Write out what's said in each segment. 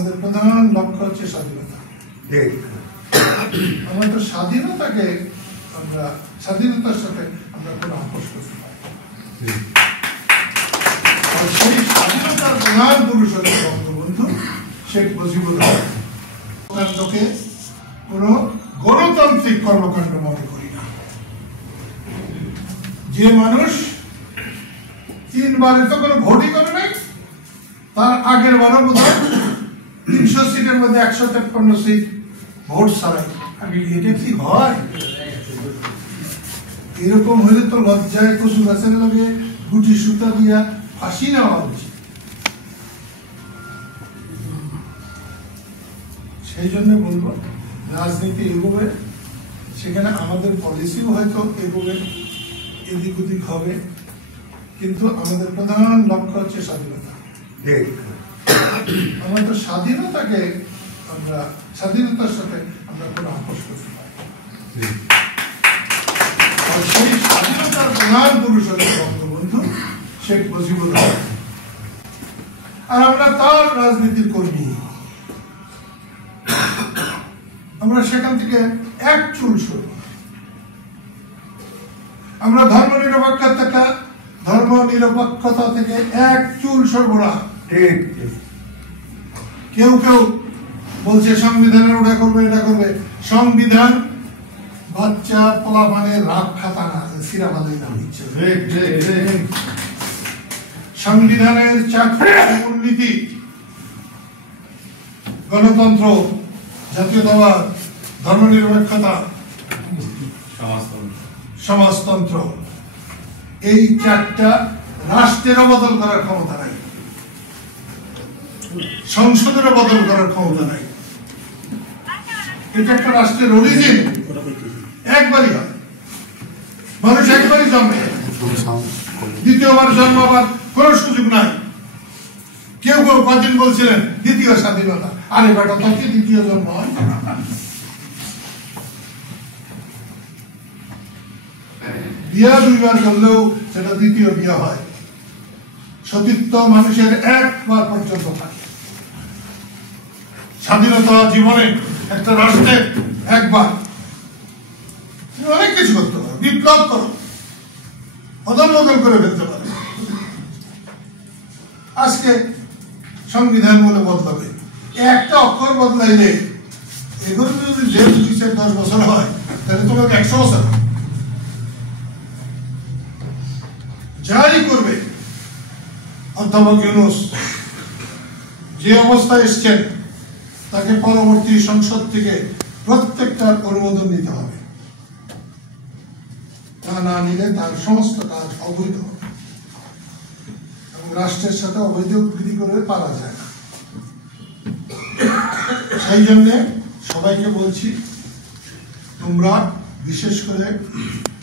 আমাদের প্রধান লক্ষ্য হচ্ছে স্বাধীনতা। আমরা তো স্বাধীনতাকে আমরা স্বাধীনতার সাথে আমরা কোনো আপোষ করতে পারি। সেই স্বাধীনতার প্রধান পুরুষ হল বঙ্গবন্ধু শেখ মুজিবুর রহমান। কর্মকাণ্ডকে কোনো গণতান্ত্রিক কর্মকাণ্ড মনে করি না। যে মানুষ 3 বারে তো কোনো ভোটই করে নাই, তার আগের বারও বোধ হয় 300 সিটের মধ্যে 153 সিট ভোট ছাড়াই। এটা কি হয়? এরকম হলে তো লজ্জায় কচু গাছের লগে গুটি সুতা দিয়া ফাঁসি নেওয়া উচিত। সেই জন্য বলবো, রাজনীতি এগোবে, সেখানে আমাদের পলিসিও হয়তো এগোবে, এদিক ওদিক হবে, কিন্তু আমাদের প্রধান লক্ষ্য হচ্ছে স্বাধীনতা। আমরা তো স্বাধীনতাকে আমরা স্বাধীনতার সাথে আমরা কোনো আপোষ করতে পারি। সেই স্বাধীনতার প্রধান পুরুষ হল বঙ্গবন্ধু শেখ মুজিবুর রহমান। আর আমরা তার রাজনীতির কর্মী। আমরা সেখান থেকে এক চুল সরব। আমরা ধর্ম নিরপেক্ষতা থেকে এক চুল সরব না। কেউ কেউ বলছে সংবিধানের ওটা করবে এটা করবে। সংবিধান বাচ্চা পোলাপানের রাগ খাতা না, সিরাবাদের নাম দিচ্ছে। সংবিধানের 4টি মূলনীতি গণতন্ত্র, জাতীয়তাবাদ, ধর্মনিরপেক্ষতা, সমাজতন্ত্র, এই 4টা রাষ্ট্রেরও বদল করার ক্ষমতা নাই, সংসদেরও বদল করার ক্ষমতা নাই। এটা একটা রাষ্ট্রের অরিজিন, একবারই হয়। মানুষ একবারই জন্মে, দ্বিতীয়বার জন্মাবার কোন সুযোগ নাই। কেউ কেউ কদিন বলছিলেন দ্বিতীয় স্বাধীনতা। আরে বেটা, তাকে দ্বিতীয় জন্ম হয়? বিয়া 2 বার করলেও সেটা দ্বিতীয় বিয়া হয়। সতীত্ব মানুষের একবার পর্যন্ত থাকে। স্বাধীনতা জীবনে একটা রাষ্ট্রের একবার। তুমি অনেক কিছু করতে পারো, বিপ্লব করো, অদল-বদল করে ফেলতে পারো। আজকে সংবিধান বলে বদলাবে, একটা অক্ষর বদলাইলে এগুলো যদি জেল 10 বছর হয়, তাহলে তোমাকে 100 বছর যাই করবে। অধ্যাপক ইউনূস যে অবস্থায় এসছেন, তাকে পরবর্তী সংসদ থেকে প্রত্যেকটার অনুমোদন নিতে হবে। তা না নিলে তার সমস্ত কাজ অবৈধ হবে এবং রাষ্ট্রের সাথে অবৈধ বিধি করে পারা যায় না। সেই জন্যে সবাইকে বলছি, তোমরা বিশেষ করে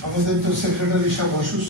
আমাদের তো সেক্রেটারি সাহেব অসুস্থ।